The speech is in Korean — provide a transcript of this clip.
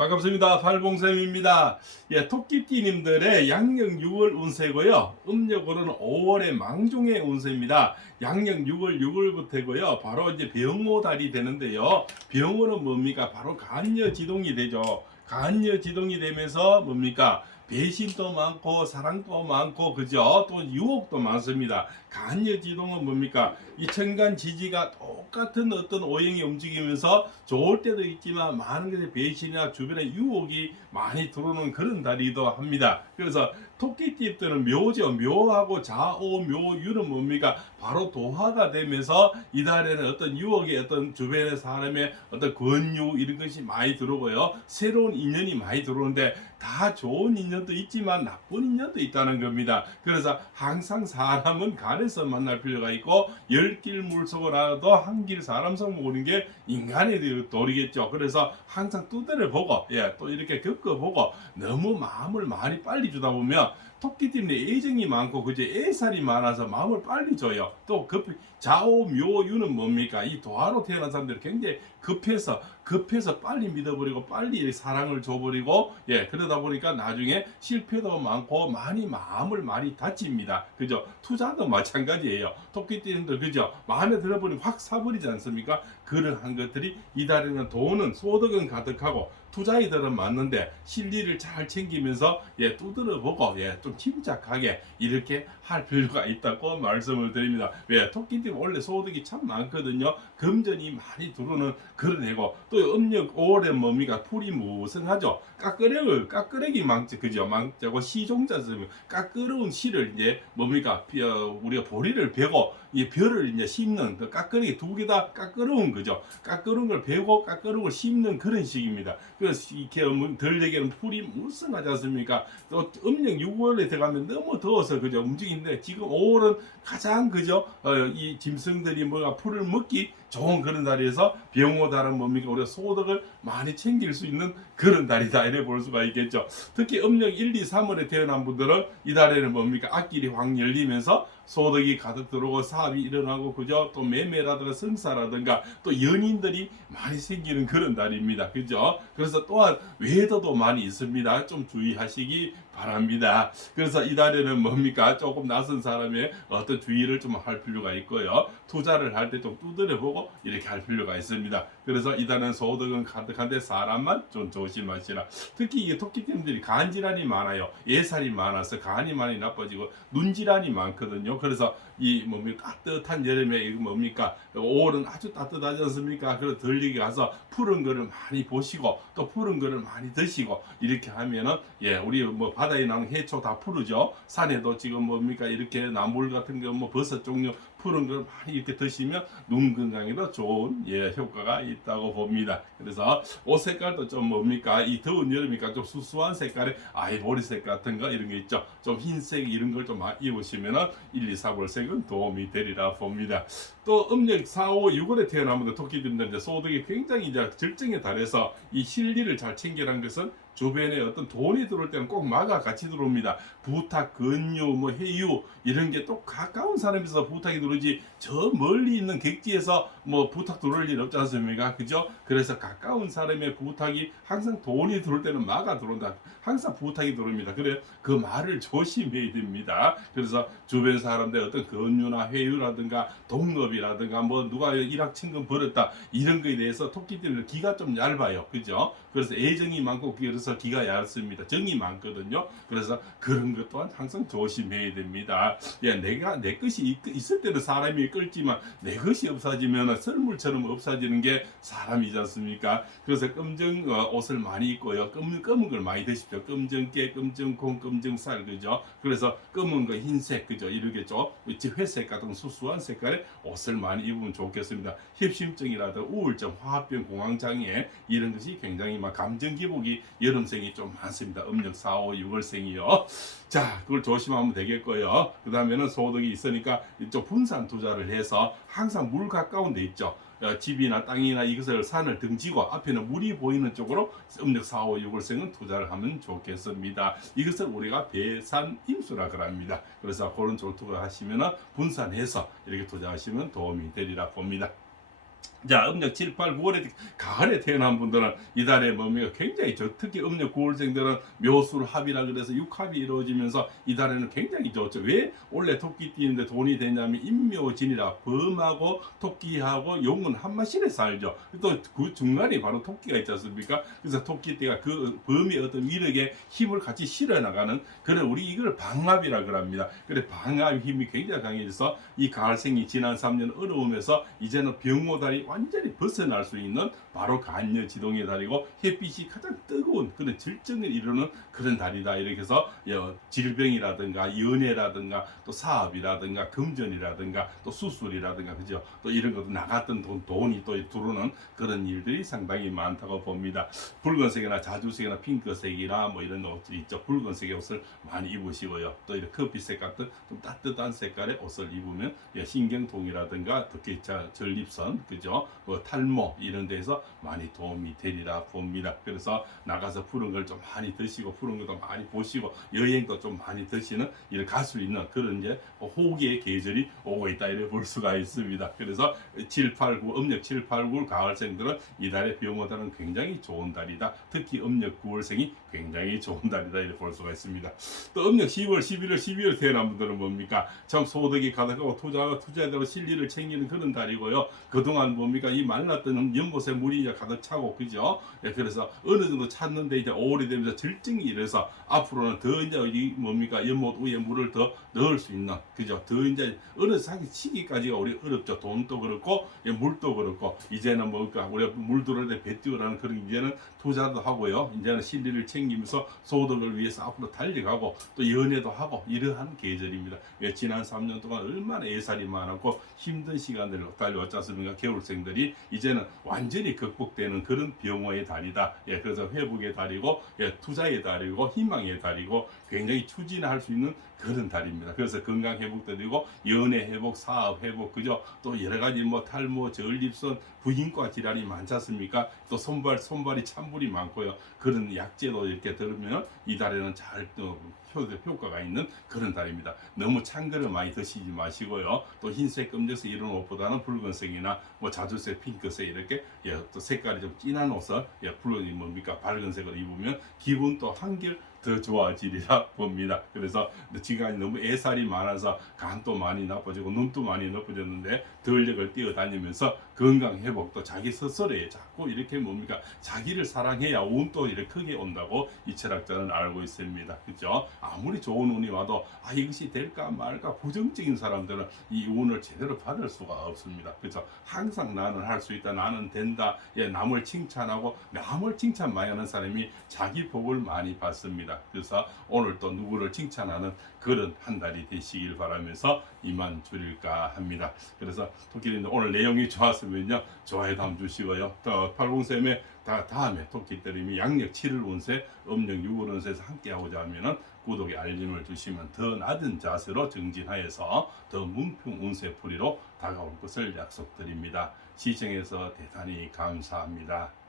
반갑습니다. 팔봉쌤입니다. 예, 토끼띠님들의 양력 6월 운세고요. 음력으로는 5월의 망종의 운세입니다. 양력 6월 6월부터고요. 바로 이제 병호달이 되는데요. 병호는 뭡니까? 바로 간여지동이 되죠. 간여지동이 되면서 뭡니까? 배신도 많고 사랑도 많고 그죠? 또 유혹도 많습니다. 간여지동은 뭡니까? 이 천간 지지가 똑같은 어떤 오행이 움직이면서 좋을 때도 있지만 많은 것의 배신이나 주변의 유혹이 많이 들어오는 그런 달이기도 합니다. 그래서 토끼띠들은 묘죠. 묘하고 좌오, 묘유는 뭡니까? 바로 도화가 되면서 이 달에는 어떤 유혹이 어떤 주변의 사람의 어떤 권유 이런 것이 많이 들어오고요. 새로운 인연이 많이 들어오는데 다 좋은 인연도 있지만 나쁜 인연도 있다는 겁니다. 그래서 항상 사람은 간에서 만날 필요가 있고 열 길 물속을 알아도 한 길 사람 성 모르는 게 인간의 도리겠죠. 그래서 항상 두드려 보고 예, 또 이렇게 겪어보고 너무 마음을 많이 빨리 주다 보면 토끼띠는 애정이 많고 그저 애살이 많아서 마음을 빨리 줘요. 또 급, 좌오, 묘, 유는 뭡니까? 이 도화로 태어난 사람들이 굉장히 급해서 급해서 빨리 믿어버리고 빨리 사랑을 줘버리고 예 그러다 보니까 나중에 실패도 많고 많이 마음을 많이 다칩니다. 그죠? 투자도 마찬가지예요. 토끼띠님들 그죠? 마음에 들어보니 확 사버리지 않습니까? 그러한 것들이 이 달에는 돈은 소득은 가득하고 투자이들은 맞는데 실리를 잘 챙기면서 예 두드려 보고 예좀 침착하게 이렇게 할 필요가 있다고 말씀을 드립니다. 왜 토끼띠 원래 소득이 참 많거든요. 금전이 많이 들어오는 그런 해고 또 음력 5월에 뭡니까 풀이 무성하죠. 까끄레기 까끄레기 망치 그죠 망자고 시종자스 까끄러운 실을 이제 뭡니까 비- 어, 우리가 보리를 베고 이 벼를 이제 심는 그 까끄레기 두 개 다 까끄러운 거죠. 까끄러운 걸 베고 까끄러운 걸 심는 그런 식입니다. 그래서 이렇게 들에게는 풀이 무성하지 않습니까? 또 음력 6월에 들어가면 너무 더워서 그죠 움직이는데 지금 5월은 가장 그죠 어, 이 짐승들이 뭐가 풀을 먹기 좋은 그런 달에서 병호달은 뭡니까? 우리가 소득을 많이 챙길 수 있는 그런 달이다. 이래 볼 수가 있겠죠. 특히 음력 1, 2, 3월에 태어난 분들은 이 달에는 뭡니까? 앞길이 확 열리면서 소득이 가득 들어오고 사업이 일어나고 그죠 또 매매라든가 성사라든가 또 연인들이 많이 생기는 그런 달입니다. 그죠? 그래서 또한 외도도 많이 있습니다. 좀 주의하시기 바랍니다. 그래서 이 달에는 뭡니까? 조금 낯선 사람의 어떤 주의를 좀 할 필요가 있고요. 투자를 할 때 좀 두드려 보고 이렇게 할 필요가 있습니다. 그래서 이 달은 소득은 가득한데 사람만 좀 조심하시라. 특히 이 토끼띠들이 간 질환이 많아요. 예살이 많아서 간이 많이 나빠지고 눈 질환이 많거든요. 그래서 이 뭡니까? 따뜻한 여름에 이거 뭡니까? 5월은 아주 따뜻하지 않습니까? 그래서 들리게 가서 푸른 거를 많이 보시고 또 푸른 거를 많이 드시고 이렇게 하면은 예 우리 뭐 바다 에 나오는 해초 다 푸르죠. 산에도 지금 뭡니까? 이렇게 나물 같은 거 뭐 버섯 종류 푸른 걸 많이 이렇게 드시면 눈 건강에도 좋은 예 효과가 있다고 봅니다. 그래서 옷 색깔도 좀 뭡니까 이 더운 여름이니까 좀 수수한 색깔의 아이보리 색 같은 거 이런 게 있죠. 좀 흰색 이런 걸 좀 입으시면은 1, 2, 4월 색은 도움이 되리라 봅니다. 또 음력 4, 5, 6월에 태어난 분들 토끼들인데 소득이 굉장히 이제 절정에 달해서 이 실리를 잘 챙기라는 것은 주변에 어떤 돈이 들어올 때는 꼭 마가 같이 들어옵니다. 부탁, 근유, 뭐 해유 이런 게 또 가까운 사람에서 부탁이 들어 오지 저 멀리 있는 객지에서 뭐 부탁 들어올 일 없지 않습니까? 그죠? 그래서 가까운 사람의 부탁이 항상 돈이 들어올 때는 마가 들어온다. 항상 부탁이 들어옵니다. 그래 그 말을 조심해야 됩니다. 그래서 주변 사람들 어떤 근유나 회유라든가 동업이라든가 뭐 누가 일확천금 벌었다 이런 거에 대해서 토끼들은 기가 좀 얇아요. 그죠? 그래서 애정이 많고 그래서 기가 얇습니다. 정이 많거든요. 그래서 그런 것 또한 항상 조심해야 됩니다. 예, 내가 내 것이 있- 있을 때는 사람이 끌지만 내 것이 없어지면 썰물처럼 없어지는 게 사람이지 않습니까? 그래서 검정 어, 옷을 많이 입고요. 검은, 검은 걸 많이 드십시오. 검정 깨, 검정 콩, 검정 쌀 그죠? 그래서 검은 거 흰색 그죠? 이러겠죠? 회색 같은 수수한 색깔의 옷을 많이 입으면 좋겠습니다. 협심증이라든 우울증, 화합병, 공황장애 이런 것이 굉장히 막 감정 기복이 여름생이 좀 많습니다. 음력 4, 5, 6월생이요. 자, 그걸 조심하면 되겠고요. 그 다음에는 소득이 있으니까 이쪽 분산 투자를 해서 항상 물 가까운 데 있죠. 어, 집이나 땅이나 이것을 산을 등지고 앞에는 물이 보이는 쪽으로 음력 4, 5, 6월생은 투자를 하면 좋겠습니다. 이것을 우리가 배산 임수라 그럽니다. 그래서 그런 쪽을 투자하시면 분산해서 이렇게 투자하시면 도움이 되리라 봅니다. 자, 음력 7, 8, 9월에 가을에 태어난 분들은 이달의 뭡니까 굉장히 저 특히 음력 9월생들은 묘술 합이라 그래서 육합이 이루어지면서 이달에는 굉장히 좋죠. 왜 원래 토끼 띠는데 돈이 되냐면 임묘진이라 범하고 토끼하고 용은 한 마실에 살죠. 또 그 중간에 바로 토끼가 있지 않습니까? 그래서 토끼띠가 그 범의 어떤 위력에 힘을 같이 실어 나가는 그런 우리 이걸 방합이라 그럽니다. 그래 방합 힘이 굉장히 강해져서 이 가을생이 지난 3년 어려움에서 이제는 병오달이 완전히 벗어날 수 있는 바로 간여 지동의 달이고 햇빛이 가장 뜨거운 그런 질정을 이루는 그런 달이다. 이렇게 해서 여, 질병이라든가 연애라든가 또 사업이라든가 금전이라든가 또 수술이라든가 그죠? 또 이런 것도 나갔던 돈, 돈이 또 들어오는 그런 일들이 상당히 많다고 봅니다. 붉은색이나 자주색이나 핑크색이나 뭐 이런 옷들이 있죠. 붉은색의 옷을 많이 입으시고요. 또 이런 커피색 같은 좀 따뜻한 색깔의 옷을 입으면 예, 신경통이라든가 특히 자, 전립선 그죠 뭐 탈모 이런 데서 많이 도움이 되리라 봅니다. 그래서 나가서 푸른 걸 좀 많이 드시고 푸른 것도 많이 보시고 여행도 좀 많이 드시는 이를 갈수 있는 그런 이제 호기의 계절이 오고 있다 이렇게 볼 수가 있습니다. 그래서 7, 8, 9 음력 7, 8, 9 가을생들은 이달의 병호달은 굉장히 좋은 달이다. 특히 음력 9월생이 굉장히 좋은 달이다 이렇게 볼 수가 있습니다. 또 음력 10월, 11월, 12월 태어난 분들은 뭡니까? 참 소득이 가득하고 투자가 투자대로 실리를 챙기는 그런 달이고요. 그동안 뭡니까? 이 말랐던 연못에 물이 이제 가득 차고 그죠? 예, 그래서 어느 정도 찼는데 이제 오래되면서 절정이 이래서 앞으로는 더 이제 이 뭡니까? 연못 위에 물을 더 넣을 수 있는 그죠? 더 이제 어느 시기까지가 우리 어렵죠. 돈도 그렇고 예, 물도 그렇고 이제는 뭡니까? 우리가 물 들어올 때배 띄우라는 그런 이제는 투자도 하고요. 이제는 실리를 챙기면서 소득을 위해서 앞으로 달려가고 또 연애도 하고 이러한 계절입니다. 예, 지난 3년 동안 얼마나 애살이 많았고 힘든 시간들을 달려왔지 않습니까? 겨울생 들이 이제는 완전히 극복되는 그런 병화의 달이다. 예, 그래서 회복의 달이고 예, 투자의 달이고 희망의 달이고 굉장히 추진할 수 있는 그런 달입니다. 그래서 건강 회복도 되고 연애 회복, 사업 회복 그죠? 또 여러 가지 뭐 탈모, 전립선, 부인과 질환이 많지 않습니까? 또 손발 손발이 찬불이 많고요. 그런 약제도 이렇게 들으면 이 달에는 잘 또 효과가 있는 그런 달입니다. 너무 찬 거를 많이 드시지 마시고요. 또 흰색, 검정색 이런 옷보다는 붉은색이나 뭐 자주색, 핑크색 이렇게 예, 또 색깔이 좀 진한 옷을 예, 붉은 뭡니까 밝은색을 입으면 기분도 한결 더 좋아지리라 봅니다. 그래서 지금 너무 애살이 많아서 간도 많이 나빠지고 눈도 많이 나빠졌는데 덜력을 뛰어다니면서 건강 회복도 자기 스스로에 자꾸 이렇게 뭡니까 자기를 사랑해야 운도 이렇게 크게 온다고 이 철학자는 알고 있습니다. 그죠? 아무리 좋은 운이 와도 아 이것이 될까 말까 부정적인 사람들은 이 운을 제대로 받을 수가 없습니다. 그죠? 항상 나는 할 수 있다, 나는 된다, 예, 남을 칭찬하고 남을 칭찬 많이 하는 사람이 자기 복을 많이 받습니다. 그래서 오늘 또 누구를 칭찬하는 그런 한 달이 되시길 바라면서 이만 줄일까 합니다. 그래서 토끼님 오늘 내용이 좋았으면요 좋아요 좀 주시고요. 또 80쌤의 다 다음에 토끼 때림이 양력 7월 운세, 음력 6월 운세에서 함께 하고자 하면은 구독에 알림을 주시면 더 낮은 자세로 정진하여서 더 문풍 운세 풀이로 다가올 것을 약속드립니다. 시청해서 대단히 감사합니다.